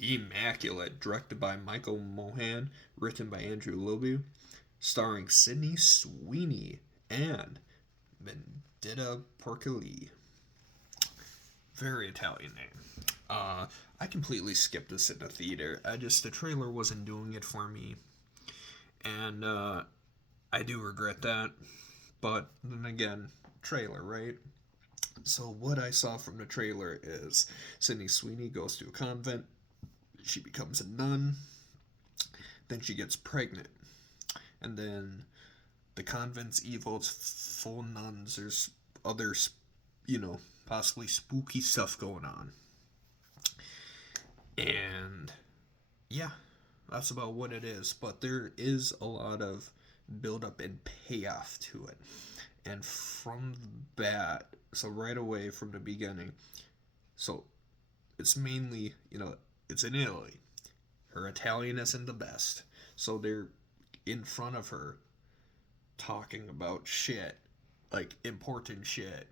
Immaculate, directed by Michael Mohan, written by Andrew Lobu, starring Sydney Sweeney and Vendetta Porcali. Very Italian name. I completely skipped this in the theater. The trailer wasn't doing it for me, and I do regret that. But then again, trailer, right? So what I saw from the trailer is Sydney Sweeney goes to a convent. She becomes a nun. Then she gets pregnant, and then the convent's evil. It's full nuns. There's other, possibly spooky stuff going on. And yeah, that's about what it is. But there is a lot of build up and payoff to it. And from the bat, so right away from the beginning, so it's mainly, it's in Italy. Her Italian isn't the best. So they're in front of her talking about shit, like important shit,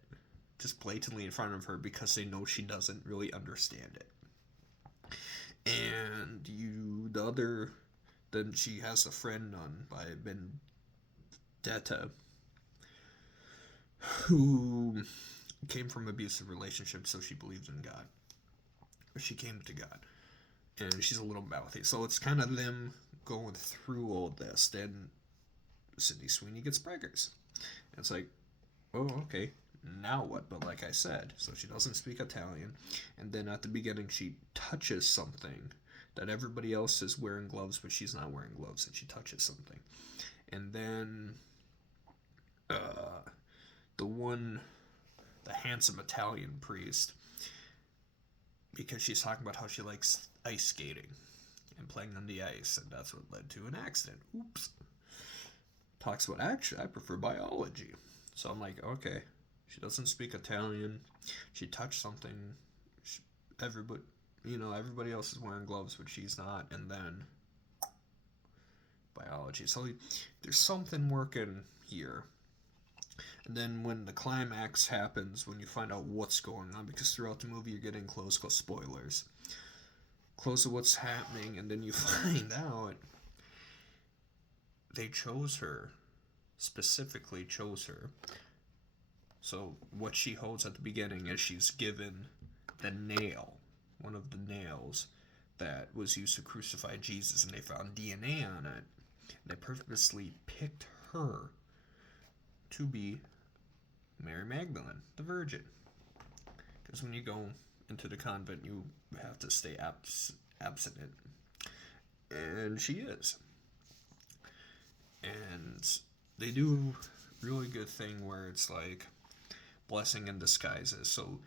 just blatantly in front of her because they know she doesn't really understand it. And then she has a friend nun by Vendetta who came from abusive relationships, so she believes in God. She came to God, and she's a little mouthy. So it's kind of them going through all this. Then Sydney Sweeney gets preggers. And it's like, oh, okay, now what? But like I said, so she doesn't speak Italian, and then at the beginning she touches something that everybody else is wearing gloves, but she's not wearing gloves, and she touches something. And then the one, the handsome Italian priest, because she's talking about how she likes ice skating and playing on the ice, and that's what led to an accident. Oops. Talks about, actually, I prefer biology. So I'm like, okay, she doesn't speak Italian. She touched something. Everybody else is wearing gloves, but she's not. And then biology. So there's something working here. And then when the climax happens, when you find out what's going on, because throughout the movie you're getting close spoilers, close to what's happening, and then you find out they specifically chose her. So what she holds at the beginning is she's given the nail, one of the nails that was used to crucify Jesus, and they found DNA on it. And they purposely picked her to be Mary Magdalene, the Virgin. Because when you go into the convent, you have to stay abstinent. And she is. And they do a really good thing where it's like blessing in disguises. So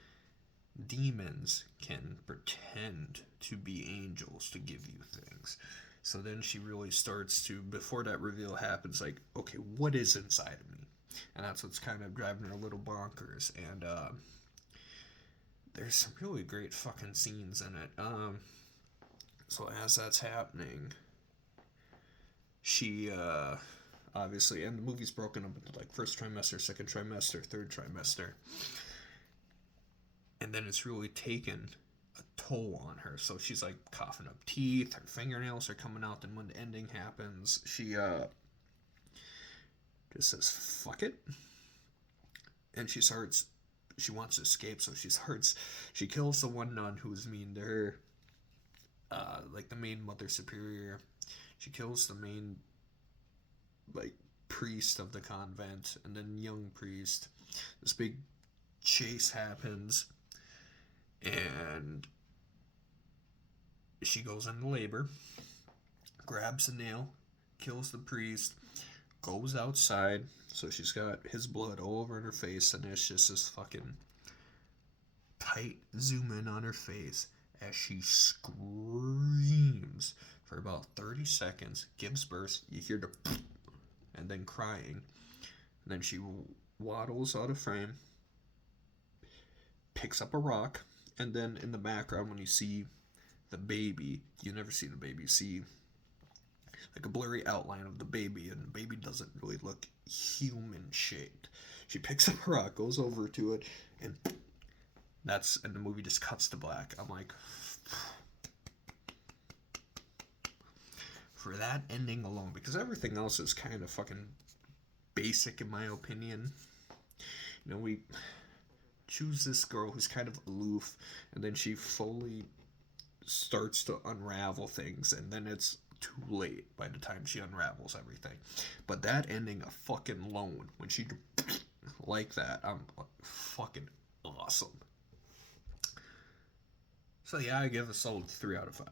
demons can pretend to be angels to give you things. So then she really starts to, before that reveal happens, like, okay, what is inside of me? And that's what's kind of driving her a little bonkers. And there's some really great fucking scenes in it. So as that's happening, she obviously, and the movie's broken up into like first trimester, second trimester, third trimester, and then it's really taken a toll on her. So she's like coughing up teeth, her fingernails are coming out. Then when the ending happens, she just says fuck it, and she wants to escape. So she kills the one nun who was mean to her, like the main mother superior. She kills the main like priest of the convent, and then young priest. This big chase happens, and she goes into labor, grabs a nail, kills the priest, goes outside. So she's got his blood all over her face, and it's just this fucking tight zoom in on her face as she screams for about 30 seconds, gives birth, you hear the and then crying. And then she waddles out of frame, picks up a rock, and then in the background, when you see the baby, you never see the baby, you see like a blurry outline of the baby, and the baby doesn't really look human shaped. She picks up a rock, goes over to it, and the movie just cuts to black. I'm like, for that ending alone, because everything else is kind of fucking basic in my opinion. You know, we choose this girl who's kind of aloof, and then she fully starts to unravel things, and then it's too late by the time she unravels everything. But that ending of fucking Lone, when she like that, I'm like, fucking awesome. So yeah, I give a solid 3 out of 5.